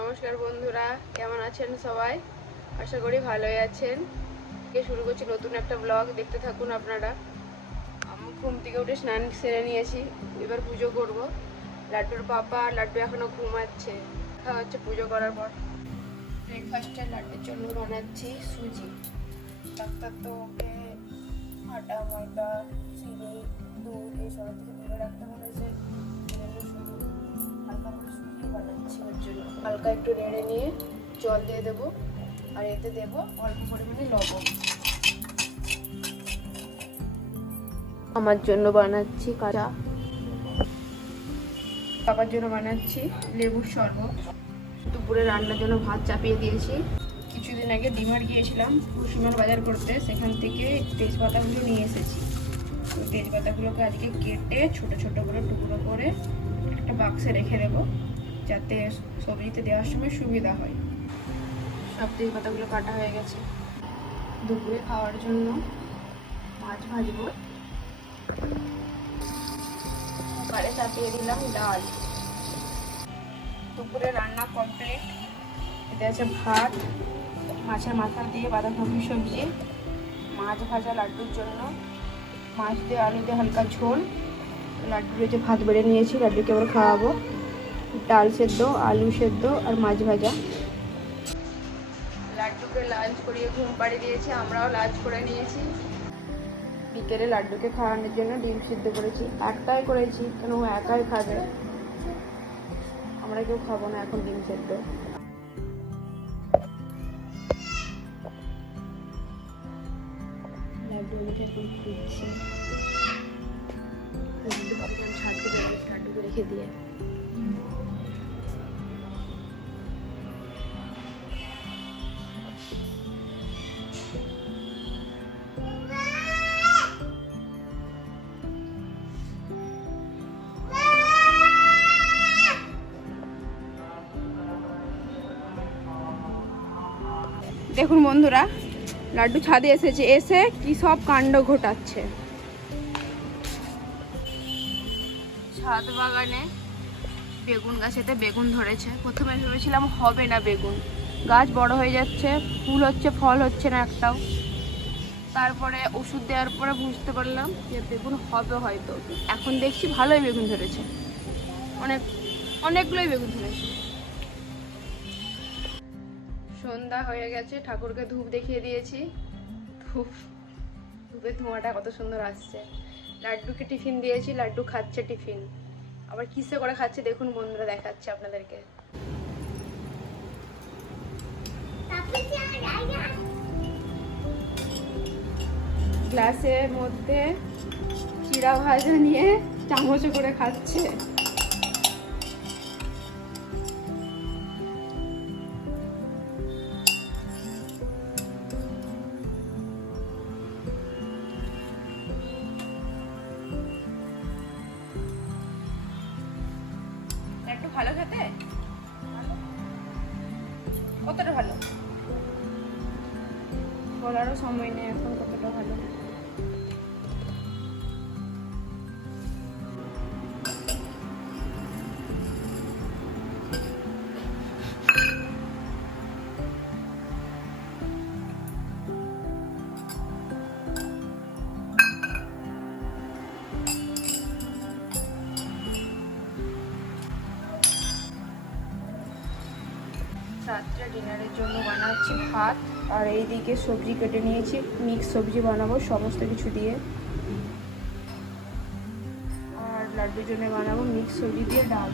নমস্কার বন্ধুরা, কেমন আছেন সবাই? আশা করি ভালোই আছেন। থেকে শুরু করছি নতুন একটা ব্লগ, দেখতে থাকুন আপনারা। আমি ঘুম থেকে উঠে স্নান সেরে নিয়েছি, এবার পুজো করব। লাড্ডুর পাপা আর লাড্ডু এখনো ঘুমাচ্ছে, খাওয়া হচ্ছে পুজো করার পর। ব্রেকফাস্টে লাড্ডুর জন্য বানাচ্ছি সুজি। ডাক্তার তো ওকে আটা, ময়দা, চিনি, দুধ এইসব থেকে দূরে রাখতে বলেছে। শুধু হালকা করে সুজি বানাচ্ছি, ওর জন্য হালকা একটু নেড়ে নিয়ে জল দিয়ে দেবো, আর এতে দেবো অল্প পরিমাণে লবণ। আমার জন্য বানাচ্ছি কাঁচা, বাবার জন্য বানাচ্ছি লেবুর শরবত। দুপুরে রান্নার জন্য ভাত চাপিয়ে দিয়েছি। কিছুদিন আগে ডিমার্ট গিয়েছিলাম কুসুমার বাজার করতে, সেখান থেকে তেজপাতাগুলো নিয়ে এসেছি। ওই তেজপাতাগুলোকে আজকে কেটে ছোট ছোট করে টুকরো করে একটা বাক্সে রেখে দেবো, যাতে সবজিতে দেওয়ার সময় সুবিধা হয়। সব তেজপাতাগুলো কাটা হয়ে গেছে। দুপুরে খাওয়ার জন্য মাছ ভাজবো। কুকারে চাপিয়ে দিলাম ডাল। দুপুরে রান্না কমপ্লিট। এতে আছে ভাত, মাছের মাথা দিয়ে বাঁধাকপি সবজি, মাছ ভাজা লাড্ডুর জন্য, মাছ দিয়ে আলু দিয়ে হালকা ঝোল, লাড্ডুর যে ভাত বেড়ে নিয়েছি লাড্ডুকে আবার খাওয়াবো, ডাল সেদ্ধ, আলু সেদ্ধ আর মাছ ভাজা। লাড্ডুকে লাঞ্চ করিয়ে ঘুম পাড়িয়ে দিয়েছি, আমরাও লাঞ্চ করে নিয়েছি। বিকেলে লাড্ডুকে খাওয়ানোর জন্য ডিম সিদ্ধ করেছি, একটাই করেছি কেন ও একাই খাবে, আমরা কেউ খাবো না এখন ডিম সেদ্ধ। লাড্ডু লাড্ডুকে রেখে দিয়ে দেখুন বন্ধুরা, লাড্ডু ছাদে এসেছে, এসে কি সব কাণ্ড ঘটাচ্ছে। ছাদ বাগানে বেগুন গাছেতে বেগুন ধরেছে। প্রথমে ভেবেছিলাম হবে না বেগুন, গাছ বড় হয়ে যাচ্ছে, ফুল হচ্ছে, ফল হচ্ছে না একটাও। তারপরে ওষুধ দেওয়ার পরে বুঝতে পারলাম যে বেগুন হবে হয়তো। এখন দেখছি ভালোই বেগুন ধরেছে, অনেকগুলোই বেগুন ধরেছে। সন্ধ্যা হয়ে গেছে, ঠাকুরকে ধূপ দেখিয়ে দিয়েছি। ধূপের ধোঁয়াটা কত সুন্দর আসছে। লাড্ডুকে টিফিন দিয়েছি, লাড্ডু খাচ্ছে টিফিন। আবার কিসে করে খাচ্ছে দেখুন বন্ধুরা, দেখাচ্ছে আপনাদেরকে। গ্লাসের মধ্যে চিড়া ভাজা নিয়ে চামচে করে খাচ্ছে। একটু ভালো খেতে, কতটা ভালো বলারও সময় নেই এখন, কতটা ভালো। রাত্রে ডিনারের জন্য বানাচ্ছি ভাত, আর এইদিকে সবজি কেটে নিয়েছি, মিক্স সবজি বানাবো সমস্ত কিছু দিয়ে। আর লাড্ডুর জন্য বানাবো মিক্স সবজি দিয়ে ডাল।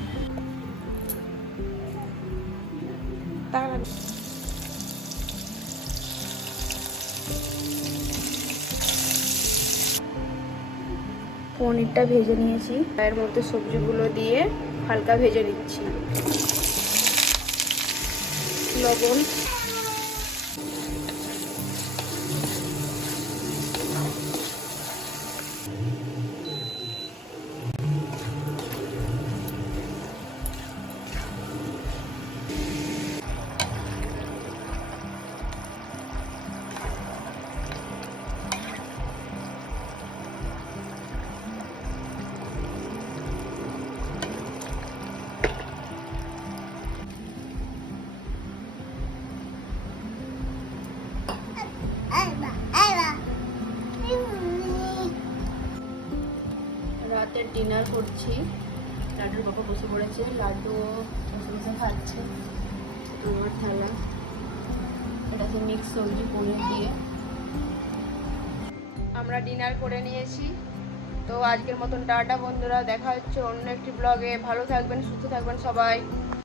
পনিরটা ভেজে নিয়েছি, এর মধ্যে সবজিগুলো দিয়ে হালকা ভেজে নিচ্ছি। লবণ, রাতের ডিনার করছি। লাড্ডুর বাবা বসে পড়েছে, লাড্ডু বসে বসে খাচ্ছে। আমার থালা, এটা হচ্ছে মিক্স সবজি পনির দিয়ে। আমরা ডিনার করে নিয়েছি। তো আজকের মতন টাটা বন্ধুরা, দেখা হচ্ছে অন্য একটি ব্লগে। ভালো থাকবেন, সুস্থ থাকবেন সবাই।